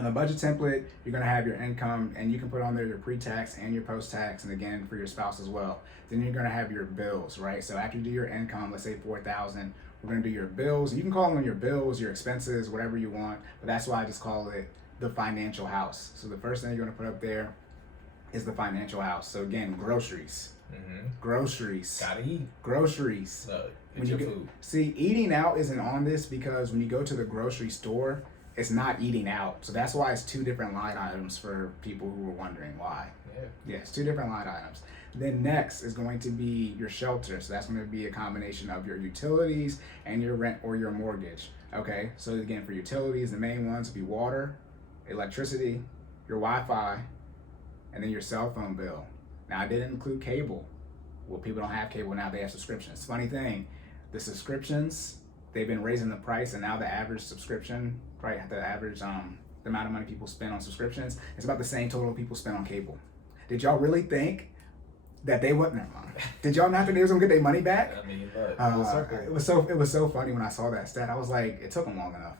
On the budget template, you're gonna have your income, and you can put on there your pre-tax and your post-tax, and again for your spouse as well. Then you're gonna have your bills, right? So after you do your income, let's say 4,000, we're gonna do your bills. You can call them your bills, your expenses, whatever you want, but that's why I just call it the financial house. So the first thing you're gonna put up there is the financial house. So again, groceries. Groceries. Gotta eat. Groceries. So, When you food. See, eating out isn't on this because when you go to the grocery store, it's not eating out. So that's why it's two different line items for people who were wondering why. Yeah, it's two different line items. Then next is going to be your shelter. So that's going to be a combination of your utilities and your rent or your mortgage. Okay, so again, for utilities, the main ones would be water, electricity, your Wi-Fi, and then your cell phone bill. Now, I didn't include cable. Well, people don't have cable now, they have subscriptions. Funny thing, the subscriptions, they've been raising the price, and now the average subscription, right, the average, the amount of money people spend on subscriptions, it's about the same total people spend on cable. Did y'all really think that they wouldn't? Never mind. Did y'all not think they was gonna get their money back? I mean, it was so funny when I saw that stat. I was like, it took them long enough.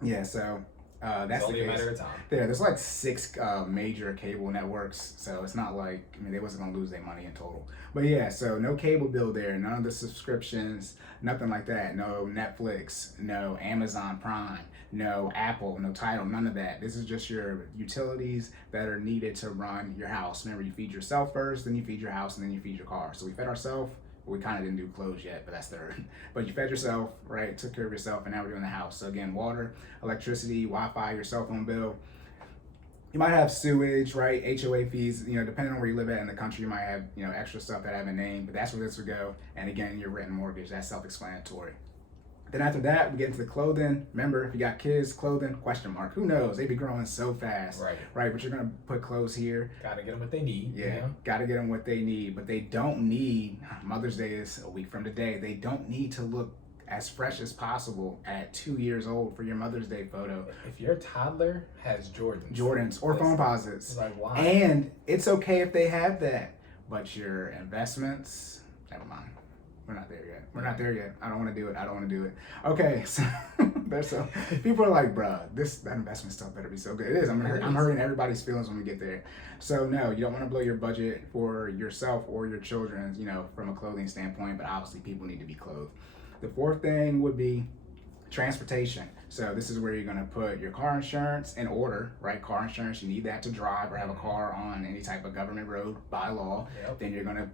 Yeah. So that's it's only the a case. matter of time. Yeah, there's like 6 major cable networks, so it's not like, I mean, they wasn't gonna lose their money in total. But yeah, so no cable bill there, none of the subscriptions, nothing like that. No Netflix, no Amazon Prime, no Apple, no Tidal, none of that. This is just your utilities that are needed to run your house. Remember, you feed yourself first, then you feed your house, and then you feed your car. So we fed ourselves. We kind of didn't do clothes yet, but that's third. But you fed yourself, right? Took care of yourself, and now we're doing the house. So again, water, electricity, Wi-Fi, your cell phone bill. You might have sewage, right? HOA fees, you know, depending on where you live at in the country, you might have, you know, extra stuff that I haven't named, but that's where this would go. And again, your rent and mortgage, that's self-explanatory. Then after that, we get into the clothing. Remember, if you got kids, clothing, question mark. Who knows? They be growing so fast. Right? But you're going to put clothes here. Gotta get them what they need. Yeah, you know? Gotta get them what they need. But they don't need, Mother's Day is a week from today, they don't need to look as fresh as possible at 2 years old for your Mother's Day photo. If your toddler has Jordans or phone posits. Like, why? And it's okay if they have that. But your investments, never mind. We're not there yet. I don't want to do it. Okay, so people are like, bruh, that investment stuff better be so good. It is. I'm hurting everybody's feelings when we get there. So no, you don't want to blow your budget for yourself or your children, you know, from a clothing standpoint, but obviously people need to be clothed. The fourth thing would be transportation. So this is where you're going to put your car insurance in order, right? Car insurance, you need that to drive or have a car on any type of government road by law. Then you're going to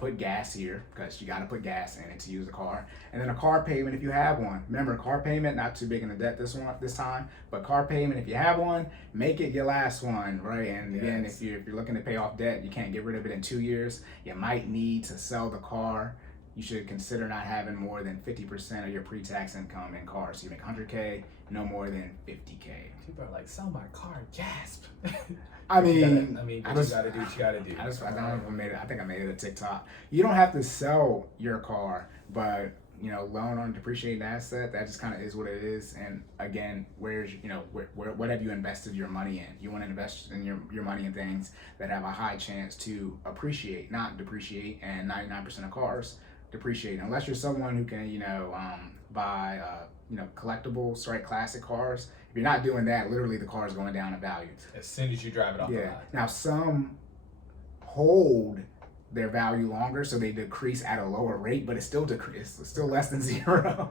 put gas here because you got to put gas in it to use the car, and then a car payment if you have one. Remember, car payment, not too big in the debt this time, but car payment if you have one, make it your last one, right? And again, if you're looking to pay off debt, you can't get rid of it in 2 years. You might need to sell the car. You should consider not having more than 50% of your pre-tax income in cars. So you make 100K, no more than 50K. People are like, sell my car, gasp. I mean, you gotta do what you gotta do. I think I made it a TikTok. You don't have to sell your car, but you know, loan on a depreciating asset, that just kind of is what it is. And again, what have you invested your money in? You want to invest in your money in things that have a high chance to appreciate, not depreciate. And 99% of cars depreciate, unless you're someone who can, buy, collectibles, right? Classic cars. If you're not doing that, literally the car is going down in value as soon as you drive it off the lot. Now some hold their value longer, so they decrease at a lower rate, but it's still less than 0.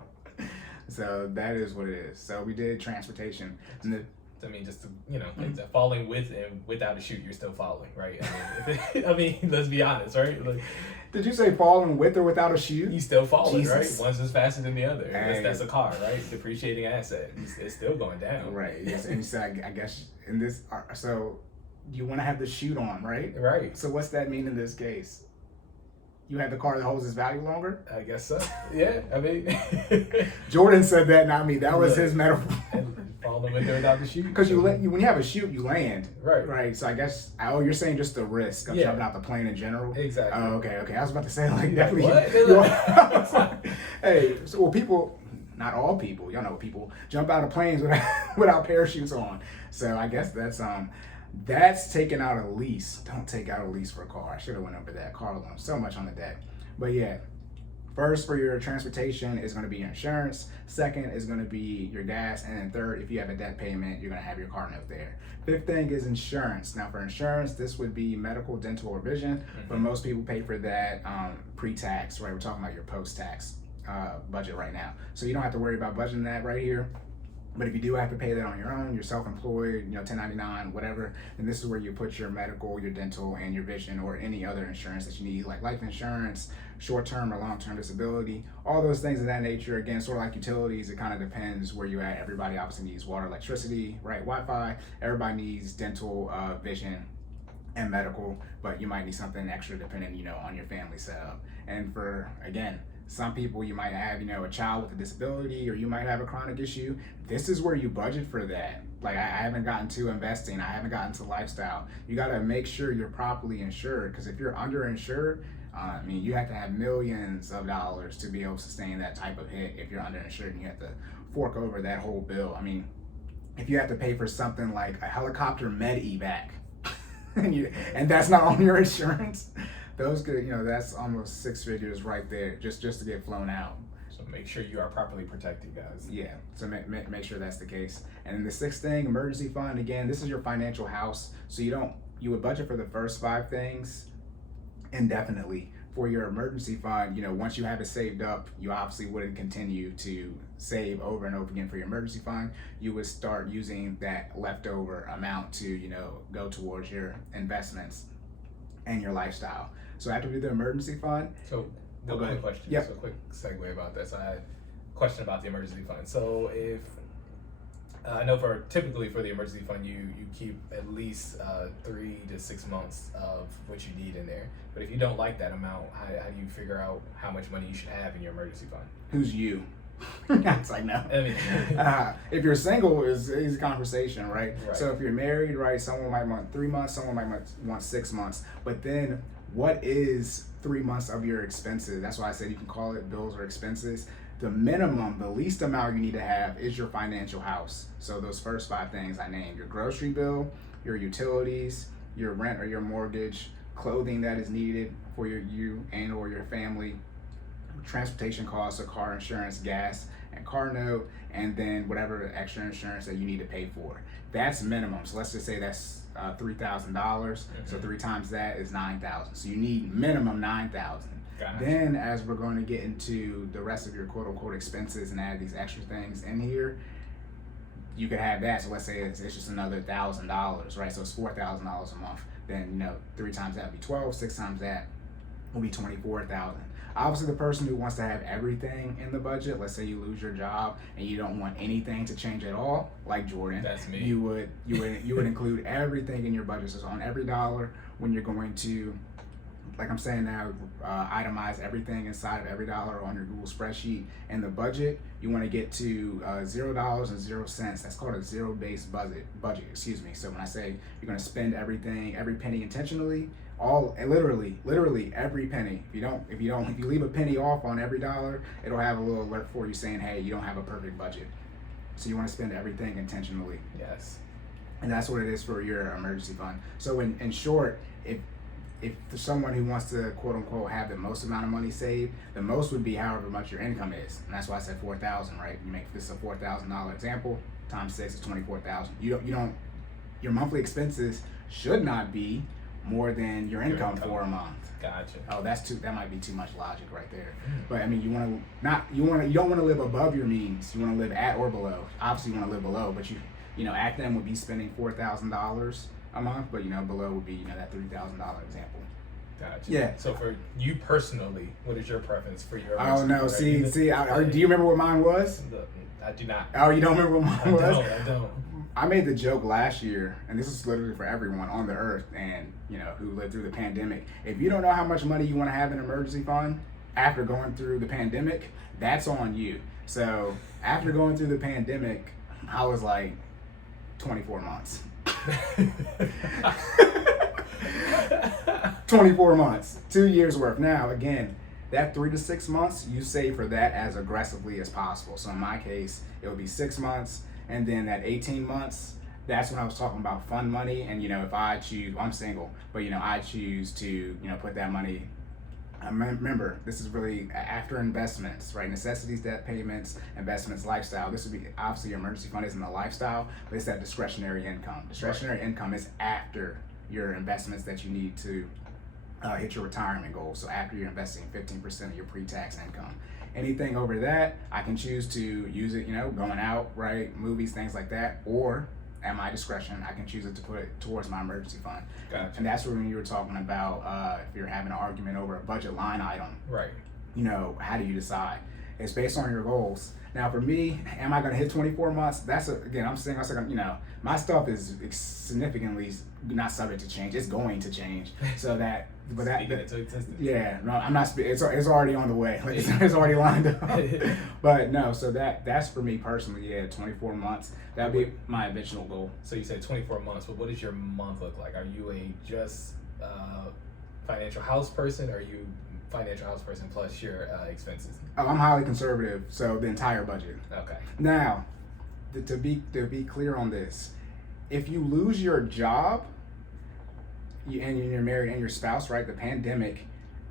So that is what it is. So we did transportation. Falling with and without a chute, you're still falling, right? I mean, let's be honest, right? Like, did you say falling with or without a chute? You still falling, Jesus. right? One's is faster than the other. That's a car, right? Depreciating asset. It's still going down. Right, yes. And so I guess in this, so you want to have the chute on, right? Right. So what's that mean in this case? You have the car that holds its value longer? I guess so. Yeah, I mean. Jordan said that, not me. That was his metaphor. Falling with or without the chute. Because when you have a chute, you land. Right. So I guess, you're saying just the risk of jumping out the plane in general? Exactly. Oh, okay. I was about to say, like, definitely. What? Hey, so people, not all people, y'all know people, jump out of planes without parachutes on. So I guess that's taking out a lease. Don't take out a lease for a car. I should have went over that. Car loan, so much on the debt. But yeah, First, for your transportation is going to be your insurance. Second is going to be your gas. And then third, if you have a debt payment, you're going to have your car note there. Fifth thing is insurance. Now for insurance, this would be medical, dental, or vision. But most people pay for that pre-tax, right? We're talking about your post-tax budget right now. So you don't have to worry about budgeting that right here. But if you do have to pay that on your own, you're self-employed, 1099, whatever, then this is where you put your medical, your dental, and your vision, or any other insurance that you need, like life insurance, short-term or long-term disability, all those things of that nature. Again, sort of like utilities, it kind of depends where you're at. Everybody obviously needs water, electricity, right? Wi-Fi. Everybody needs dental, vision, and medical, but you might need something extra depending, on your family setup. And for, again, some people, you might have, a child with a disability, or you might have a chronic issue. This is where you budget for that. Like, I haven't gotten to investing. I haven't gotten to lifestyle. You got to make sure you're properly insured, because if you're underinsured, you have to have millions of dollars to be able to sustain that type of hit if you're underinsured, and you have to fork over that whole bill. If you have to pay for something like a helicopter med evac, and that's not on your insurance, those could, that's almost 6 figures right there just to get flown out. So make sure you are properly protected, guys. Yeah, so make sure that's the case. And then the sixth thing, emergency fund. Again, this is your financial house. So you would budget for the first 5 things indefinitely. For your emergency fund, once you have it saved up, you obviously wouldn't continue to save over and over again for your emergency fund. You would start using that leftover amount to, go towards your investments and your lifestyle. So after we do the emergency fund. So one question. Yep. So quick segue about that. So I had a question about the emergency fund. So if I know typically for the emergency fund, you keep at least 3 to 6 months of what you need in there. But if you don't like that amount, how do you figure out how much money you should have in your emergency fund? Who's you? It's like, no. If you're single, is a conversation, right? So if you're married, right, someone might want 3 months, someone might want 6 months. But then what is 3 months of your expenses? That's why I said you can call it bills or expenses. The minimum, the least amount you need to have is your financial house. So those first 5 things I named: your grocery bill, your utilities, your rent or your mortgage, clothing that is needed for you and or your family, transportation costs, so car insurance, gas, and car note, and then whatever extra insurance that you need to pay for. That's minimum. So let's just say that's $3,000. So 3 times that is $9,000. So you need minimum $9,000. Gotcha. Then as we're going to get into the rest of your quote unquote expenses and add these extra things in here, you could have that. So let's say it's just another $1,000, right? So it's $4,000 a month. Then 3 times that would be 12. 6 times that will be 24,000. Obviously, the person who wants to have everything in the budget, let's say you lose your job and you don't want anything to change at all, like Jordan. That's me. You would include everything in your budget. So on every dollar, when you're going to, like I'm saying now, itemize everything inside of every dollar on your Google spreadsheet. And the budget, you want to get to $0.00. That's called a zero-based budget. So when I say you're going to spend everything, every penny intentionally, literally every penny. If you leave a penny off on every dollar, it'll have a little alert for you saying, hey, you don't have a perfect budget. So you want to spend everything intentionally. Yes. And that's what it is for your emergency fund. So in short, if for someone who wants to quote unquote have the most amount of money saved, the most would be however much your income is. And that's why I said 4,000, right? You make this a $4,000 example, times 6 is 24,000. Your monthly expenses should not be more than your income for a month. Gotcha. Oh, that might be too much logic right there. But you don't want to live above your means. You want to live at or below. Obviously you want to live below, but at them would be spending $4,000 a month, but below would be that $3,000 example. Gotcha. Yeah. So for you personally, what is your preference for your? Oh no! See. Do you remember what mine was? I do not. Oh, you don't remember what mine was? I don't. I made the joke last year, and this is literally for everyone on the earth and who lived through the pandemic. If you don't know how much money you want to have in an emergency fund after going through the pandemic, that's on you. So after going through the pandemic, I was like 24 months. 24 months, 2 years worth. Now again, that 3 to 6 months, you save for that as aggressively as possible. So in my case, it would be 6 months. And then that 18 months, that's when I was talking about fund money. And if I choose, I'm single, but I choose to put that money Remember, this is really after investments, right? Necessities, debt payments, investments, lifestyle. This would be obviously your emergency fund isn't a lifestyle, but it's that discretionary income. Discretionary income is after your investments that you need to hit your retirement goals. So after you're investing 15% of your pre-tax income. Anything over that, I can choose to use it, going out, right? Movies, things like that, or at my discretion, I can choose it to put it towards my emergency fund. Gotcha. And that's when you were talking about if you're having an argument over a budget line item. Right. How do you decide? It's based on your goals. Now, for me, am I going to hit 24 months? I'm saying, my stuff is significantly not subject to change. It's going to change. So that, yeah, no, I'm not. It's already on the way. Like, it's already lined up. But no, so that's for me personally. Yeah, 24 months. That'd be my eventual goal. So you said 24 months, but what does your month look like? Are you a just financial house person, or are you financial house person plus your expenses? Oh, I'm highly conservative, so the entire budget. Okay. Now, to be clear on this, if you lose your job, and you're married and your spouse, right? The pandemic,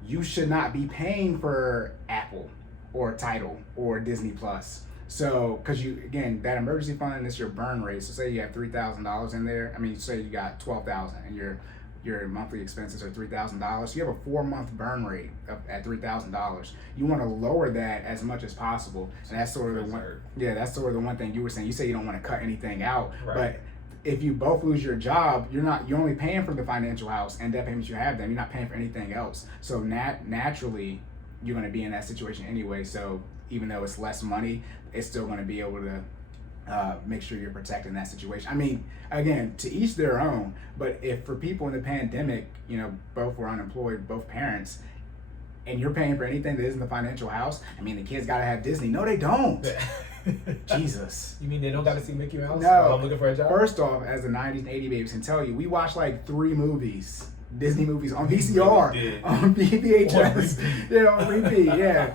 you should not be paying for Apple or Tidal or Disney Plus. So, because that emergency fund is your burn rate. So, say you have $3,000 in there. Say you got $12,000 and your monthly expenses are $3,000. You have a 4-month burn rate at $3,000. You want to lower that as much as possible. And that's sort of the one. Yeah, that's sort of the one thing you were saying. You say you don't want to cut anything out, right. But if you both lose your job, you're only paying for the financial house and debt payments you have. Then you're not paying for anything else. So naturally, you're going to be in that situation anyway. So even though it's less money, it's still going to be able to make sure you're protecting that situation. Again, to each their own, but if for people in the pandemic, both were unemployed, both parents, and you're paying for anything that isn't the financial house, the kids got to have Disney. No, they don't. Jesus. You mean they don't got to see Mickey Mouse? No. While I'm looking for a job? First off, as the 90s and 80s babies can tell you, we watched like 3 movies. Disney movies on VCR, on VHS, on repeat, yeah.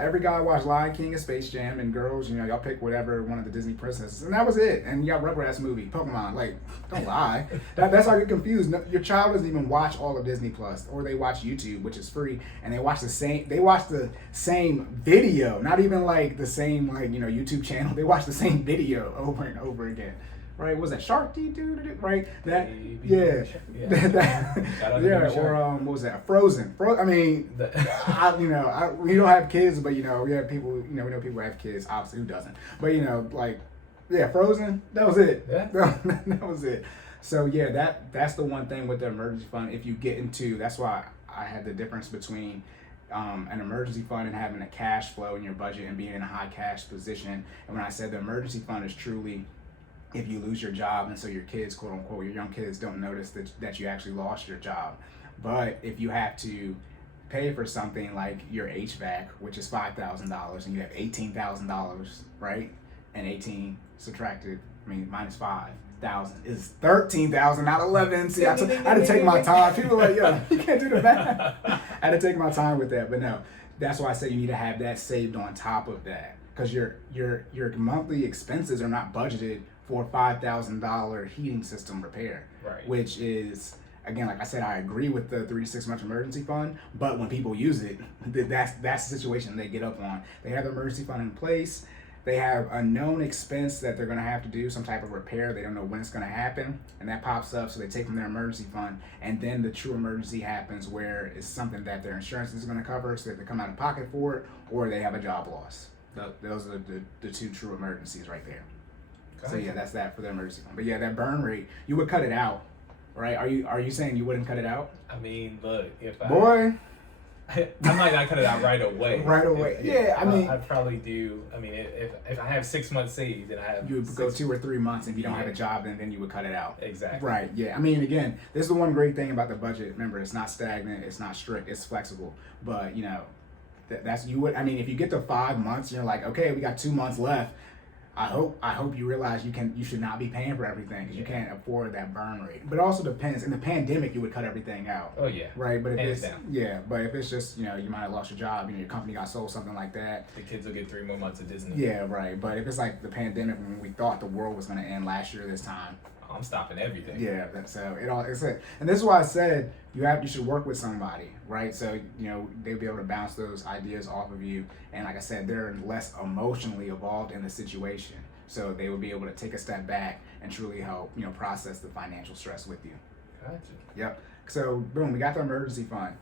Every guy watched Lion King and Space Jam, and girls, y'all pick whatever one of the Disney princesses, and that was it. And you got Rugrats movie, Pokemon, like, don't lie. That's how I get confused. No, your child doesn't even watch all of Disney Plus, or they watch YouTube, which is free, and they watch the same video, not even like the same YouTube channel. They watch the same video over and over again. Right? Was that Shark Teeth, dude? Right? That, yeah. Or what was that? Frozen. We don't have kids, but we have people. We know people who have kids. Obviously, who doesn't? But Frozen. That was it. Yeah. That was it. So yeah, that's the one thing with the emergency fund. If you get into, that's why I had the difference between an emergency fund and having a cash flow in your budget and being in a high cash position. And when I said the emergency fund is truly, if you lose your job, and so your kids, quote unquote, your young kids don't notice that you actually lost your job. But if you have to pay for something like your HVAC, which is $5,000, and you have $18,000, right? And 18 subtracted, minus 5,000 is 13,000, not 11. See, I had to take my time. People are like, yo, you can't do the math. I had to take my time with that. But no, that's why I say you need to have that saved on top of that, because your monthly expenses are not budgeted for $5,000 heating system repair, right? Which is, again, like I said, I agree with the 3 to 6 month emergency fund, but when people use it, that's the situation they get up on. They have the emergency fund in place. They have a known expense that they're going to have to do, some type of repair. They don't know when it's going to happen, and that pops up, so they take from their emergency fund, and then the true emergency happens where it's something that their insurance is going to cover, so they have to come out of pocket for it, or they have a job loss. Those are the 2 true emergencies right there. So yeah, that's that for the emergency fund. But yeah, that burn rate, you would cut it out, right? Are you saying you wouldn't cut it out? Look, I might not cut it out right away. Right away, I'd probably do. If I have 6 months saved, and I have, you would go 2 or 3 months. If you don't have a job, then you would cut it out. Exactly. Right. Yeah. Again, this is the one great thing about the budget. Remember, it's not stagnant. It's not strict. It's flexible. But that's you would. If you get to 5 months, you're like, okay, we got 2 months left. I hope you realize you should not be paying for everything, because you can't afford that burn rate. But it also depends. In the pandemic, you would cut everything out. Oh yeah. Right. But if it's just you might have lost your job, your company got sold, something like that. The kids will get 3 more months of Disney. Yeah. Right. But if it's like the pandemic, when we thought the world was going to end last year this time, I'm stopping everything. Yeah, that's so it all. It's it, and this is why I said you should work with somebody, right? So they'll be able to bounce those ideas off of you, and like I said, they're less emotionally involved in the situation, so they will be able to take a step back and truly help process the financial stress with you. Gotcha. Yep. So boom, we got the emergency fund.